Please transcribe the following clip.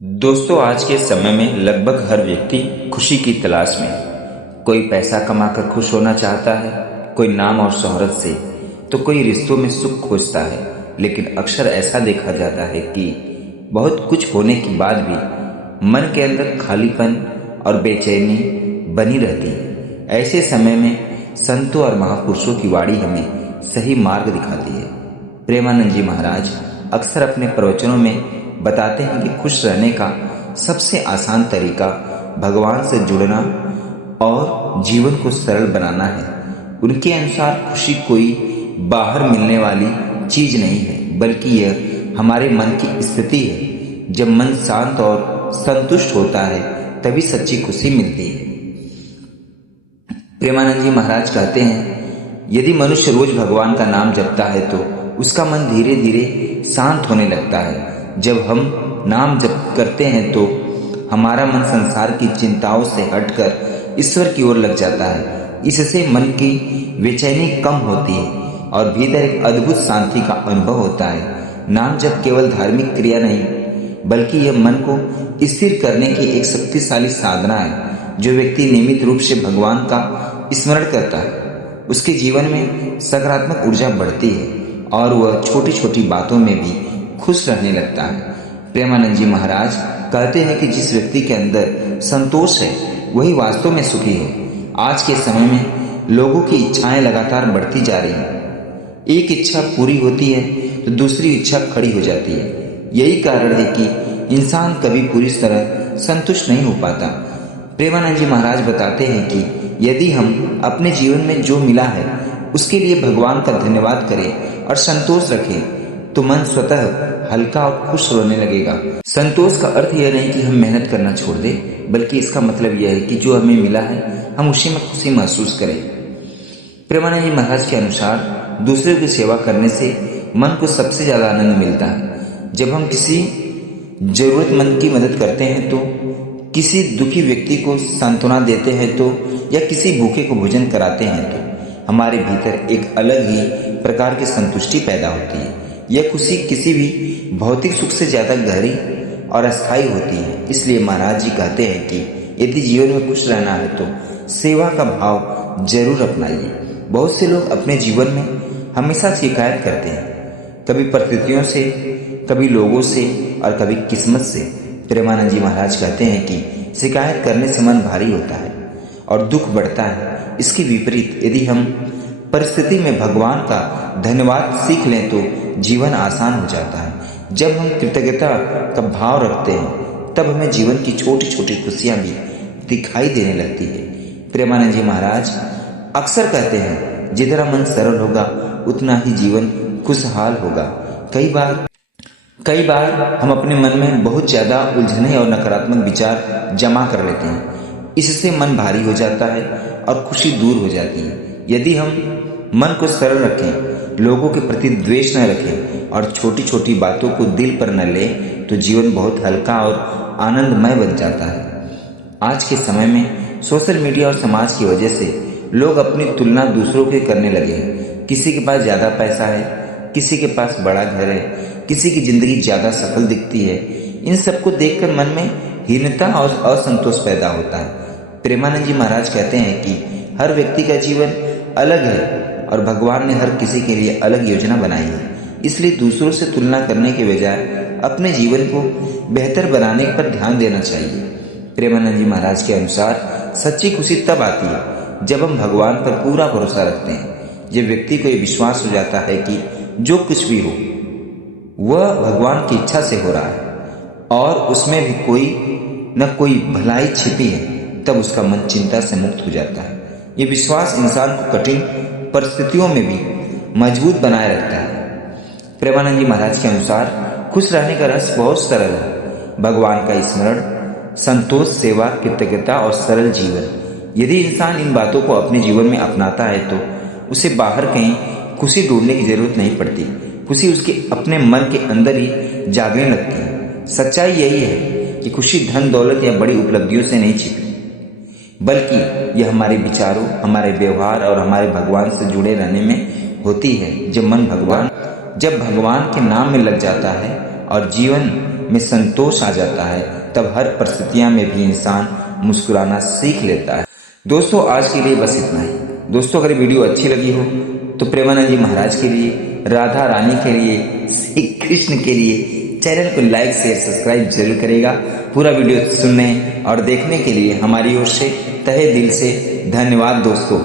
दोस्तों, आज के समय में लगभग हर व्यक्ति खुशी की तलाश में है। कोई पैसा कमाकर खुश होना चाहता है, कोई नाम और शोहरत से, तो कोई रिश्तों में सुख खोजता है। लेकिन अक्सर ऐसा देखा जाता है कि बहुत कुछ होने के बाद भी मन के अंदर खालीपन और बेचैनी बनी रहती है। ऐसे समय में संतों और महापुरुषों की वाणी हमें सही मार्ग दिखाती है। प्रेमानंद जी महाराज अक्सर अपने प्रवचनों में बताते हैं कि खुश रहने का सबसे आसान तरीका भगवान से जुड़ना और जीवन को सरल बनाना है। उनके अनुसार खुशी कोई बाहर मिलने वाली चीज नहीं है, बल्कि यह हमारे मन की स्थिति है। जब मन शांत और संतुष्ट होता है तभी सच्ची खुशी मिलती है। प्रेमानंद जी महाराज कहते हैं, यदि मनुष्य रोज भगवान का नाम जपता है तो उसका मन धीरे धीरे शांत होने लगता है। जब हम नाम जप करते हैं तो हमारा मन संसार की चिंताओं से हटकर ईश्वर की ओर लग जाता है। इससे मन की बेचैनी कम होती है और भीतर एक अद्भुत शांति का अनुभव होता है। नाम जप केवल धार्मिक क्रिया नहीं, बल्कि यह मन को स्थिर करने की एक शक्तिशाली साधना है। जो व्यक्ति नियमित रूप से भगवान का स्मरण करता है, उसके जीवन में सकारात्मक ऊर्जा बढ़ती है और वह छोटी छोटी बातों में भी खुश रहने लगता है। प्रेमानंद जी महाराज कहते हैं कि जिस व्यक्ति के अंदर संतोष है वही वास्तव में सुखी है। आज के समय में लोगों की इच्छाएं लगातार बढ़ती जा रही हैं। एक इच्छा पूरी होती है तो दूसरी इच्छा खड़ी हो जाती है। यही कारण है कि इंसान कभी पूरी तरह संतुष्ट नहीं हो पाता। प्रेमानंद जी महाराज बताते हैं कि यदि हम अपने जीवन में जो मिला है उसके लिए भगवान का धन्यवाद करें और संतोष रखें तो मन स्वतः हल्का और खुश होने लगेगा। संतोष का अर्थ यह नहीं कि हम मेहनत करना छोड़ दें, बल्कि इसका मतलब यह है कि जो हमें मिला है हम उसी में खुशी महसूस करें। प्रेमानंद जी महाराज के अनुसार दूसरे की सेवा करने से मन को सबसे ज्यादा आनंद मिलता है। जब हम किसी जरूरतमंद की मदद करते हैं तो, किसी दुखी व्यक्ति को सांत्वना देते हैं तो, या किसी भूखे को भोजन कराते हैं तो हमारे भीतर एक अलग ही प्रकार की संतुष्टि पैदा होती है। यह खुशी किसी भी भौतिक सुख से ज्यादा गहरी और अस्थायी होती है। इसलिए महाराज जी कहते हैं कि यदि जीवन में खुश रहना है तो सेवा का भाव जरूर अपनाइए। बहुत से लोग अपने जीवन में हमेशा शिकायत करते हैं, कभी परिस्थितियों से, कभी लोगों से और कभी किस्मत से। प्रेमानंद जी महाराज कहते हैं कि शिकायत करने से मन भारी होता है और दुख बढ़ता है। इसके विपरीत यदि हम परिस्थिति में भगवान का धन्यवाद सीख लें तो जीवन आसान हो जाता है। जब हम कृतज्ञता का भाव रखते हैं तब हमें जीवन की छोटी छोटी खुशियां भी दिखाई देने लगती है। प्रेमानंद जी महाराज अक्सर कहते हैं, जितना मन सरल होगा उतना ही जीवन खुशहाल होगा। कई बार हम अपने मन में बहुत ज्यादा उलझने और नकारात्मक विचार जमा कर लेते हैं। इससे मन भारी हो जाता है और खुशी दूर हो जाती है। यदि हम मन को सरल रखें, लोगों के प्रति द्वेष न रखें और छोटी छोटी बातों को दिल पर न लें तो जीवन बहुत हल्का और आनंदमय बन जाता है। आज के समय में सोशल मीडिया और समाज की वजह से लोग अपनी तुलना दूसरों के करने लगे हैं। किसी के पास ज्यादा पैसा है, किसी के पास बड़ा घर है, किसी की जिंदगी ज्यादा सफल दिखती है। इन सबको देखकर मन में हीनता और असंतोष पैदा होता है। प्रेमानंद जी महाराज कहते हैं कि हर व्यक्ति का जीवन अलग है और भगवान ने हर किसी के लिए अलग योजना बनाई है। इसलिए दूसरों से तुलना करने के बजाय अपने जीवन को बेहतर बनाने पर ध्यान देना चाहिए। प्रेमानंद जी महाराज के अनुसार सच्ची खुशी तब आती है जब हम भगवान पर पूरा भरोसा रखते हैं। जब व्यक्ति को यह विश्वास हो जाता है कि जो कुछ भी हो वह भगवान की इच्छा से हो रहा है और उसमें भी कोई न कोई भलाई छिपी है, तब उसका मन चिंता से मुक्त हो जाता है। ये विश्वास इंसान को कठिन परिस्थितियों में भी मजबूत बनाए रखता है। प्रेमानंद जी महाराज के अनुसार खुश रहने का रहस्य बहुत सरल है। भगवान का स्मरण, संतोष, सेवा, कृतज्ञता और सरल जीवन। यदि इंसान इन बातों को अपने जीवन में अपनाता है तो उसे बाहर कहीं खुशी ढूंढने की जरूरत नहीं पड़ती। खुशी उसके अपने मन के अंदर ही जागने लगती है। सच्चाई यही है कि खुशी धन दौलत या बड़ी उपलब्धियों से नहीं छिपी, बल्कि यह हमारे विचारों, हमारे व्यवहार और हमारे भगवान से जुड़े रहने में होती है। जब भगवान के नाम में लग जाता है और जीवन में संतोष आ जाता है, तब हर परिस्थितियां में भी इंसान मुस्कुराना सीख लेता है। दोस्तों आज के लिए बस इतना ही। दोस्तों अगर वीडियो अच्छी लगी हो तो प्रेमानंद जी महाराज के लिए, राधा रानी के लिए, श्री कृष्ण के लिए चैनल को लाइक शेयर सब्सक्राइब जरूर करेगा। पूरा वीडियो सुनने और देखने के लिए हमारी ओर से तहे दिल से धन्यवाद दोस्तों।